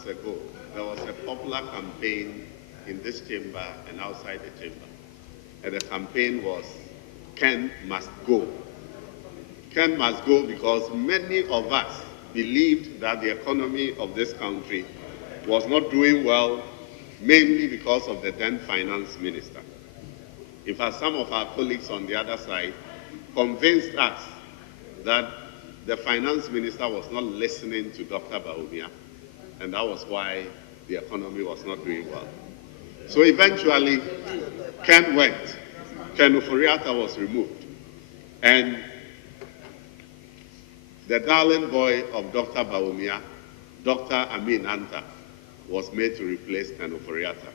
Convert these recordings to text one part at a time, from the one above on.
months ago, there was a popular campaign in this chamber and outside the chamber. And the campaign was, Ken must go. Ken must go because many of us believed that the economy of this country was not doing well, mainly because of the then finance minister. In fact, some of our colleagues on the other side convinced us that the finance minister was not listening to Dr. Bawumia, and that was why the economy was not doing well. So eventually, Ken went. Ken Oforiatta was removed. And the darling boy of Dr. Bawumia, Dr. Amin Anta, was made to replace Ken Oforiatta.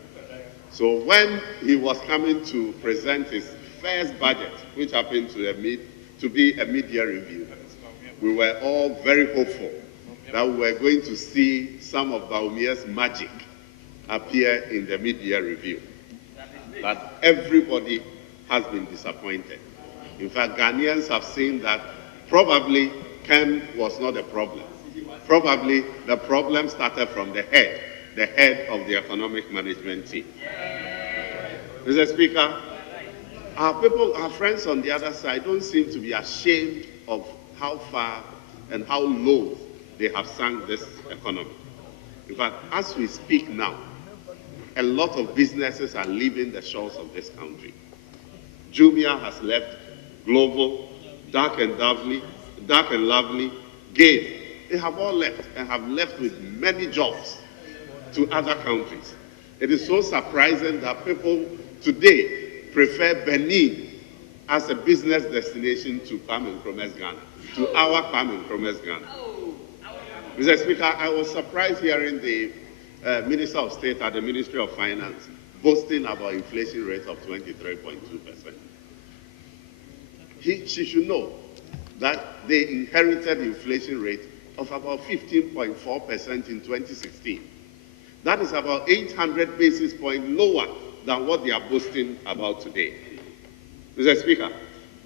So when he was coming to present his first budget, which happened to be a media review, we were all very hopeful that we were going to see some of Bawumia's magic appear in the media review. But everybody has been disappointed. In fact, Ghanaians have seen that probably Ken was not a problem. Probably the problem started from the head of the economic management team. Mr. Speaker, our friends on the other side don't seem to be ashamed of how far and how low they have sunk this economy. In fact, as we speak now, a lot of businesses are leaving the shores of this country. Jumia has left, Global, Dark and Lovely, Gain. They have all left and have left with many jobs to other countries. It is so surprising that people today prefer Benin as a business destination to Kwame Nkrumah's Ghana, to our Kwame Nkrumah's Ghana. Mr. Speaker, I was surprised hearing the Minister of State at the Ministry of Finance boasting about inflation rate of 23.2%. She should know that they inherited inflation rate of about 15.4% in 2016. That is about 800 basis points lower than what they are boasting about today. Mr. Speaker,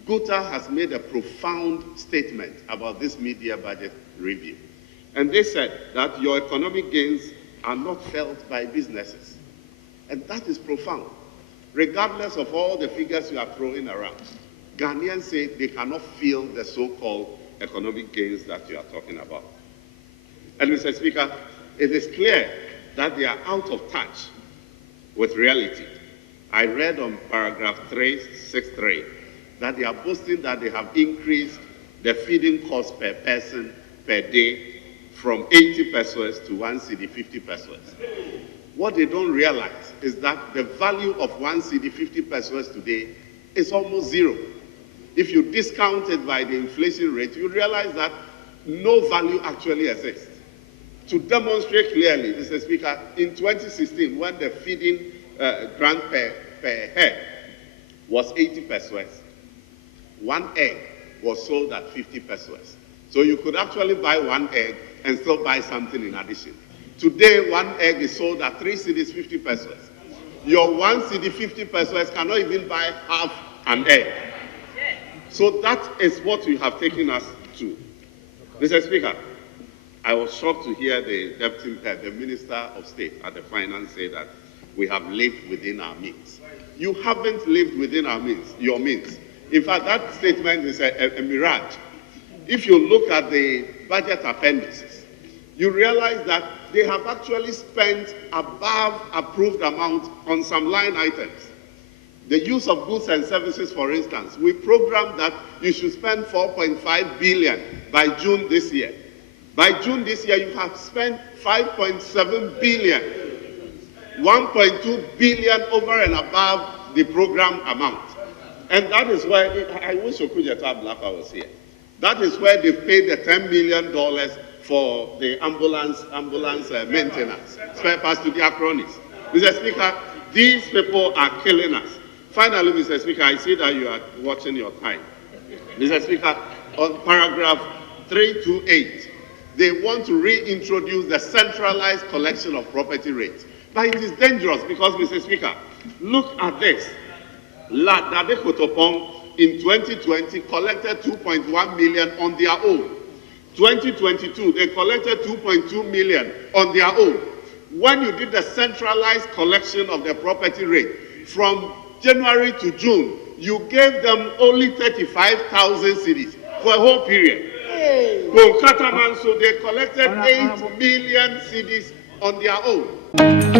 Guta has made a profound statement about this media budget review. And they said that your economic gains are not felt by businesses. And that is profound. Regardless of all the figures you are throwing around, Ghanaians say they cannot feel the so-called economic gains that you are talking about. And Mr. Speaker, it is clear that they are out of touch with reality. I read on paragraph 363 that they are boasting that they have increased the feeding cost per person per day from 80 pesos to 1 cedi 50 pesos. What they don't realize is that the value of 1 cedi 50 pesos today is almost zero. If you discount it by the inflation rate, you realize that no value actually exists. To demonstrate clearly, Mr. Speaker, in 2016, when the feeding grant per head was 80 pesos, one egg was sold at 50 pesos. So you could actually buy one egg and still buy something in addition. Today, one egg is sold at 3 cedis 50 pesos. Your 1 cedi 50 pesos cannot even buy half an egg. So that is what we have taken us to. Mr. Speaker, I was shocked to hear the Minister of State at the Finance say that we have lived within our means. You haven't lived within your means. In fact, that statement is a mirage. If you look at the budget appendices, you realize that they have actually spent above approved amount on some line items. The use of goods and services, for instance, we programmed that you should spend 4.5 billion by June this year. By June this year, you have spent 5.7 billion, 1.2 billion over and above the program amount. And that is where, I wish Okujeta Blacka was here. That is where they paid the $10 million for the ambulance maintenance, spare parts to their cronies. Mr. Speaker, these people are killing us. Finally, Mr. Speaker, I see that you are watching your time. Mr. Speaker, on paragraph 328, they want to reintroduce the centralized collection of property rates. But it is dangerous because, Mr. Speaker, look at this. Dade Kotopong in 2020 collected 2.1 million on their own. 2022, they collected 2.2 million on their own. When you did the centralized collection of the property rate, from January to June, you gave them only 35,000 cedis for a whole period. So they collected 8 million cedis on their own.